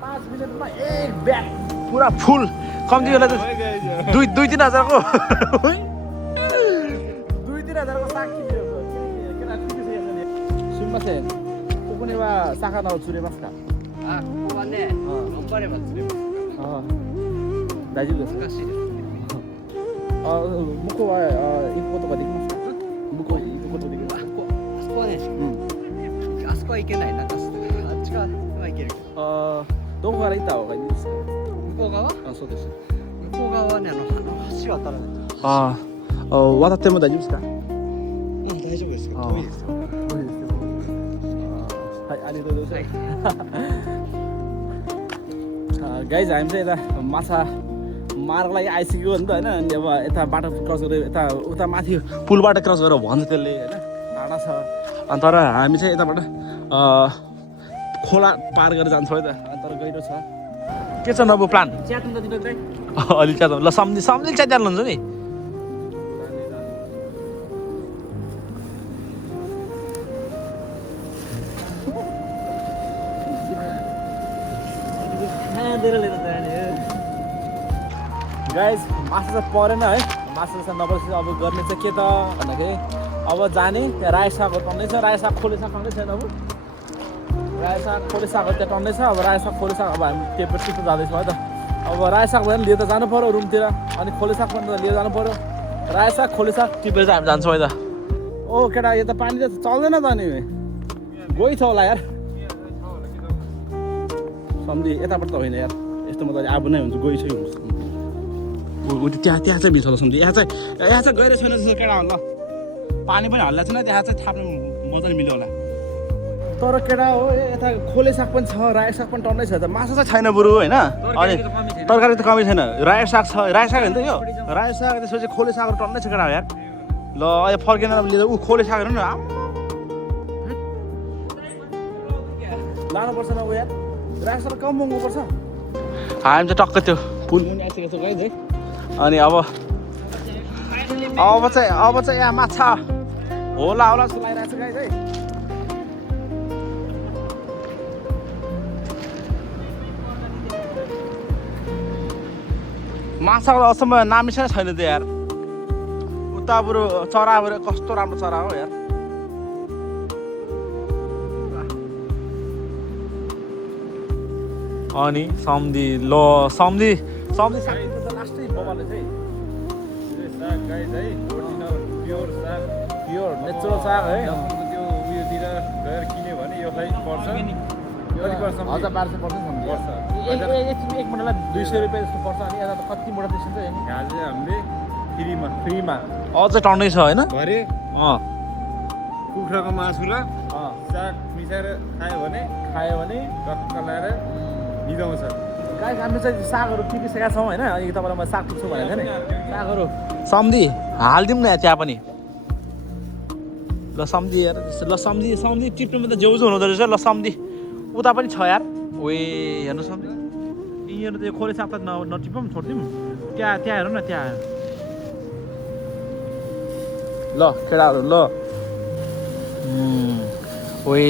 5 मिनटमा एक ब्याग पुरा फुल कम्ती बेला त 2-3 हजारको 2-3 हजारको साग किन्यो केटा ठिकै छ यसले सुन्नुहोस् कुनै वा साखा नाउ चुरे मास्का कुने नम्बरै भन्छ दाजु मुखो इको फोटो दिनु मुखो इको फोटो दिनु Asko ikenないな。あっち側はいける。どこから行った方がいいですか向こう側？そうです向こう側はね橋渡らないと。渡っても大丈夫ですか大丈夫ですよ。遠いですよ。はい、ありがとうございます。गाइज हामी चाहिँ यता माछा मार्नको लागि आइसक्यो नि त होइन अनि अब यता बाटो क्रस गरेर यता उता माथि पुलबाट क्रस गरेर भन्छ त्यसले होइन टाढा छ अनि तर हामी चाहिँ यताबाट खोला पार गरेर जान्छौँ है त तर गहिरो छ के छ नबु प्लान च्यात हुन्छ दिनु चाहिँ अलि च्यात ल सम्झि च्यात जानुहुन्छ नि गाइज माछा चाहिँ परेन है माछा चाहिँ नपरेपछि अब गर्ने चाहिँ के त भन्दाखेरि अब जाने त्यहाँ रायो सागहरू टन्नै छ रायो साग खोले साग टन्नै छैन अब रायो साग खोले सागहरू त्यहाँ टन्नै छ अब रायो साग खोले साग अब हामी टिप्पो जाँदैछौँ है त अब रायो साग भने लिएर त जानु पऱ्यो रुमतिर अनि खोले साग पनि त लिएर जानु पऱ्यो रायो साग खोले साग टिपेर चाहिँ हामी जान्छौँ है त ओ केटा यो त पानी त चल्दैन त नि गइ छ होला यार सम्झि यताबाट त होइन यार यस्तो मतलब अब नै हुन्छ गइसक्यो हुन्छ त्यहाँ चाहिँ बिच होला सम्झि यहाँ चाहिँ गएर छैन जस्तो केटा होला पानी पनि हल्ला छैन त्यहाँ चाहिँ थाप्नु मजाले मिल्यो होला तर केटा हो यता खोले साग पनि छ रायो साग पनि टन्नै छ त माछा चाहिँ छैन बरु होइन अनि तरकारी त कमी छैन रायो साग छ रायो साग होइन त यो रायो साग त्यसपछि खोले सागहरू टन्नै छ केटा यार ल अहिले फर्केन लिँदा ऊ खोले साग हेर्नु न लानुपर्छ न ऊ यार रायो साग कम महँगो पर्छ हामी चाहिँ टक्क त्यो पुल पनि आइसकेको छ गाइज है अनि अब चाहिँ यहाँ माछा होला जस्तो लागिरहेको छ गाइज है माछाको अचम्म नामी छैन त यार उता बरु चरा बरु कस्तो राम्रो चरा हो यार अनि सम्धि ल सम्धि लास्टै बबाले चाहिँ साग गाइस है ओरिजिनल प्योर साग प्योर नेचुरल साग है त्यो उयोतिर गएर किन्यो भने यो चाहिँ पर्छ कति पर्छ 1200 पर्छ एक मोटालाई 200 रुपियाँ जस्तो पर्छ अनि यता त कति मोटा दिन्छ नि यहाँ चाहिँ हामीले फ्रीमा अझ टन्नै छ होइन घरे कुखुराको मासु र साग मिसाएर खायो भने टक्क लाएर निदाउँछ गाइस हामी चाहिँ सागहरू टिपिसकेका छौँ होइन अनि तपाईँलाई म साग टिप्छु भनेको थिएँ नि सागहरू सम्धि हालिदिउँ न त्यहाँ पनि ल सम्धि यार ल सम्धि टिप्नुमा त जेउजो हुँदो रहेछ ल सम्धि उता पनि छ यार ओए हेर्नु सम्धि यिनीहरू त यो खोले साग त नटिपौँ छोडिदिउँ त्यहाँ हेर्नु न त्यहाँ ल केटाहरू ल ओए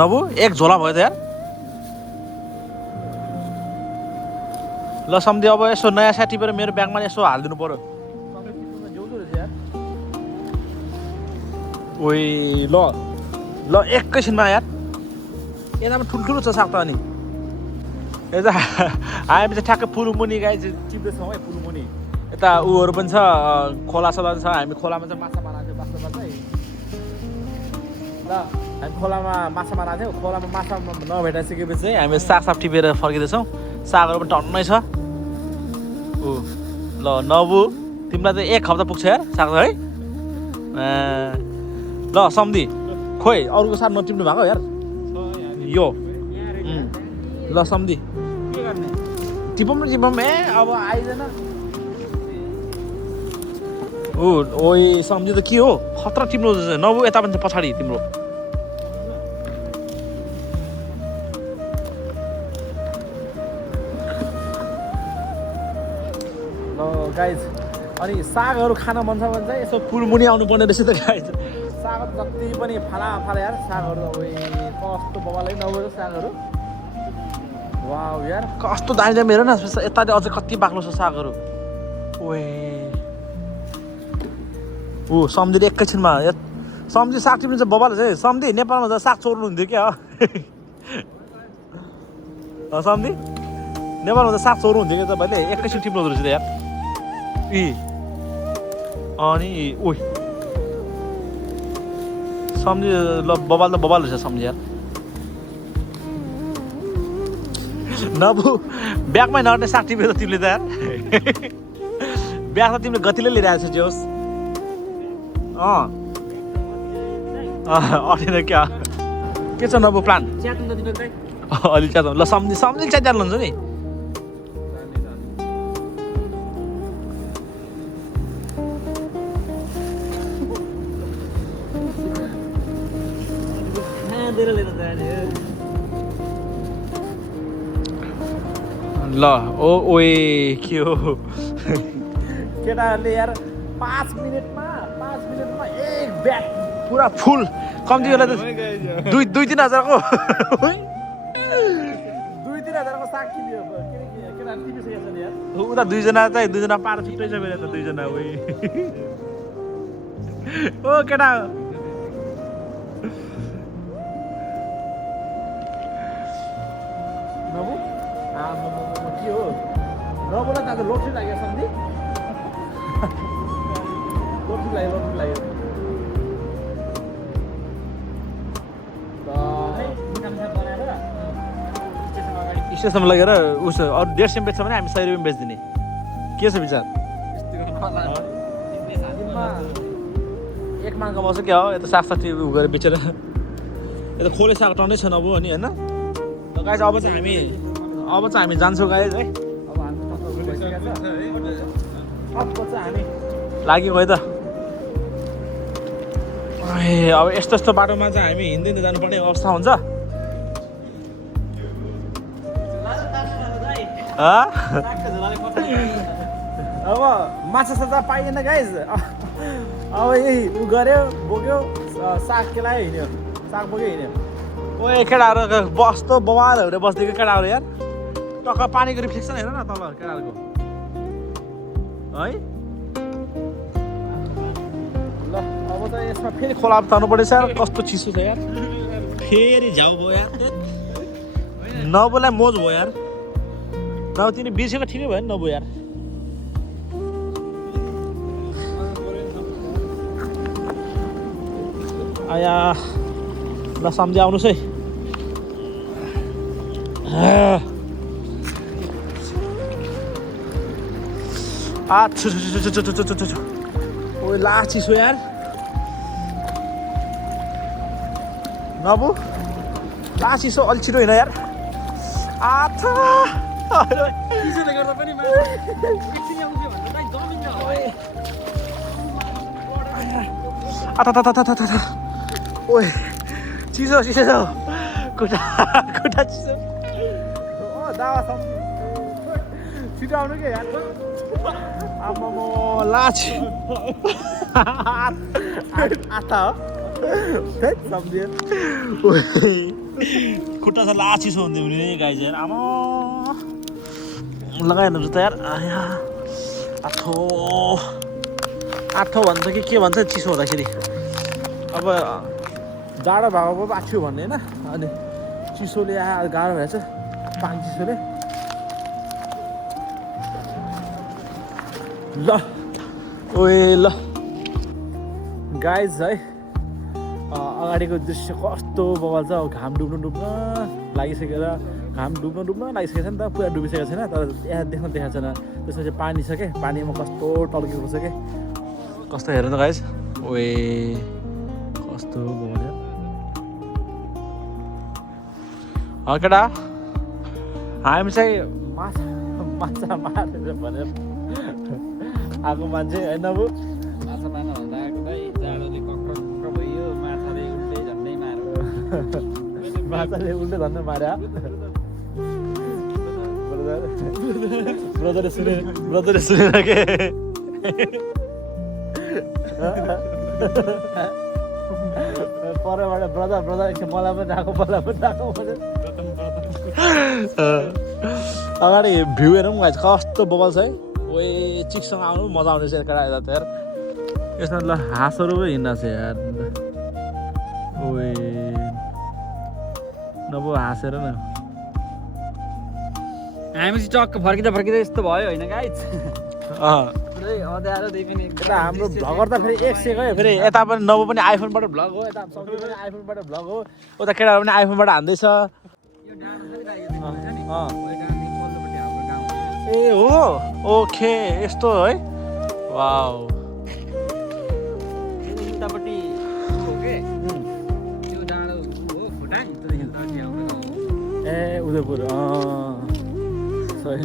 नबु एक झोला भयो त यार ल सम्धि अब यसो नयाँ स्याट टिपेर मेरो ब्यागमा यसो हालिदिनु पर्यो ओइ ल एकैछिनमा यार यतामा ठुल्ठुलो छ साग त अनि यता हामी चाहिँ ठ्याक्कै पुलमुनि गाई टिप्दैछौँ है पुलमुनि यता ऊहरू पनि छ खोला सोला छ हामी खोलामा चाहिँ माछा माराएको थियो बाँच्नु पर्छ है ल हामी खोलामा माछा माराएको थियौँ खोलामा माछा नभेटाइसकेपछि चाहिँ हामी साग टिपेर फर्किँदैछौँ सागहरू पनि टन्नै छ ऊ ल नबु तिमीलाई त एक हप्ता पुग्छ यार साग है ल सम्धि खोइ अरूको साग नटिप्नु भएको यार यो ल सम्धि टिपौँ ए अब आइदैन ओइ सम्झि त के हो खतरा टिप्नु नबु यता पनि पछाडि तिम्रो गाइज अनि सागहरू खान मन छ भने चाहिँ यसो पुलमुनि आउनुपर्ने रहेछ त गाइज साग जति पनि फाला यार सागहरू कस्तो बबालै नभएको सागहरू ल वाउ यार कस्तो दामी दामी हेर न यता अझ कति बाक्लो छ सागहरू ओए ऊ सम्झिले एकैछिनमा सम्झि साग टिप्नु चाहिँ बबाल है सम्झि नेपालमा त साग चोर्नु हुन्थ्यो क्या सम्झि नेपालमा त साग चोर्नु हुन्थ्यो क्या तपाईँले एकैछिन टिप्नु हुँदो रहेछ यार अनि ओ सम्झि ल बबाल त बबाल रहेछ सम्झि यार नबु ब्यागमै नअट्ने साग टिप्यो त तिमीले त यार ब्याग त तिमीले गतिले लिइरहेको छ जे होस् अटेन क्या के छ नबु प्लान अलि च्यात ल सम्झि च्यात हुन्छ नि ल ओए के हो केटाहरूले यार 5 मिनटमा एक ब्याग पुरा फुल कम्ती बेला त 2-3 हजारको 2-3 हजारको साग किन्यो केटाहरू किनिसकेको छ नि यार उता दुईजना पार छुट्टै छ मेरो त दुईजना ओए ओ केटा नबु के हो नबुलाई त आज लोट्री लाग्यो सम्झि लोट्री लाग्यो स्टेसनमा लगेर उसो अरू 150 बेच्छ भने हामी 100 रुपियाँ बेच्दिने के छ विचार एक मान कमाउँछ क्या हो यता सागसब्जी उ गरेर बेचेर यता खोले साग टन्नै छ नबु अनि होइन गाइस अब चाहिँ हामी जान्छौँ गाइस है अब हामी लाग्यो है त अब यस्तो बाटोमा चाहिँ हामी हिँड्दै जानुपर्ने अवस्था हुन्छ अब माछा साछा पाइएन गाइस अब यही उ गऱ्यो बोक्यो साग केलायो हिँड्यो साग बोक्यो हिँड्यो ओ केटाहरू बस्तो बवालहरू बस्दिएको केटाहरू यार टक्क पानीको रिफ्लेक्सन हेर न तल केटाहरूको है ल अब त यसमा फेरि खोला तर्नु परेछ यार कस्तो चिसो छ यार फेरि झ्याउ भयो यार नबोलाई मोज भयो यार नभए तिमी बिर्सेको ठिकै भयो नि नबो यार आया ल सम्झि आउनुहोस् है ओ ला चिसो यार नबु ला चिसो अलि छिटो होइन यार चिसोले गर्दा पनि एकछिन आउँथ्यो भन्दा चाहिँ जमिन्छ ओए चिसो खुट्टा चिसो दावा छिटो आउनु के यार आम्मामा लाच आता हो सम्झियो खुट्टा छ ला चिसो हुन्थ्यो भने गाई चाहिँ आमा लगाएन त यार आठो भन्छ कि के भन्छ चिसो हुँदाखेरि अब जाडो भएको पो आठ्यो भन्ने होइन अनि चिसोले गाह्रो भएछ पानी चिसोले ल ओए ल गाइज है अगाडिको दृश्य कस्तो बवाल छ घाम डुब्न लागिसकेर घाम डुब्न लागिसकेको छ नि त पुरा डुबिसकेको छैन तर यहाँ देख्न देखाएको छैन त्यसपछि पानी छ क्या पानीमा कस्तो टल्केको छ क्या कस्तो हेर्नु त गाइज ओए कस्तो बवाल केटा हामी चाहिँ माछा मारेर भनेर आएको मान्छे होइन अब माछा मार्न भन्दा आएको भाइ जाडोले कक्क भयो माछाले उल्टै झन्डै मार्यो माछाले उल्टै झन्डै मार्यो ब्रदरले सुनेन के परबाट ब्रदर एकछिन मलाई पनि राखो भनेर अगाडि भ्यू हेरौँ गाइस कस्तो बबल छ है ओए चिकसँग आउनु मजा आउँदैछ केटा यता त यार यसमा ल हाँसहरू पो हिँड्छ यार ओए नभए हाँसेर न हामी चाहिँ टक्क फर्किँदा फर्किँदा यस्तो भयो होइन गाइस पुरै अँध्यारो त्यही पनि यता हाम्रो भ्लगर त फेरि एक सेक है फेरि यता पनि नभए पनि आइफोनबाट भ्लग हो यता सबै पनि आइफोनबाट भ्लग हो उता केटाहरू पनि आइफोनबाट हान्दैछ यो डाँडो चाहिँ लागेको हुन्छ नि अँ। ओइ डाँडो पल्लोपट्टि हाम्रो गाउँ ए हो ओके यस्तो है वाउ उतापट्टि हो के त्यो डाँडो हो खोटाङ त्यहाँदेखि तर्फि हाम्रो गाउँ ए उदयपुर सही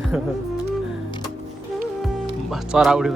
चरा उड्यो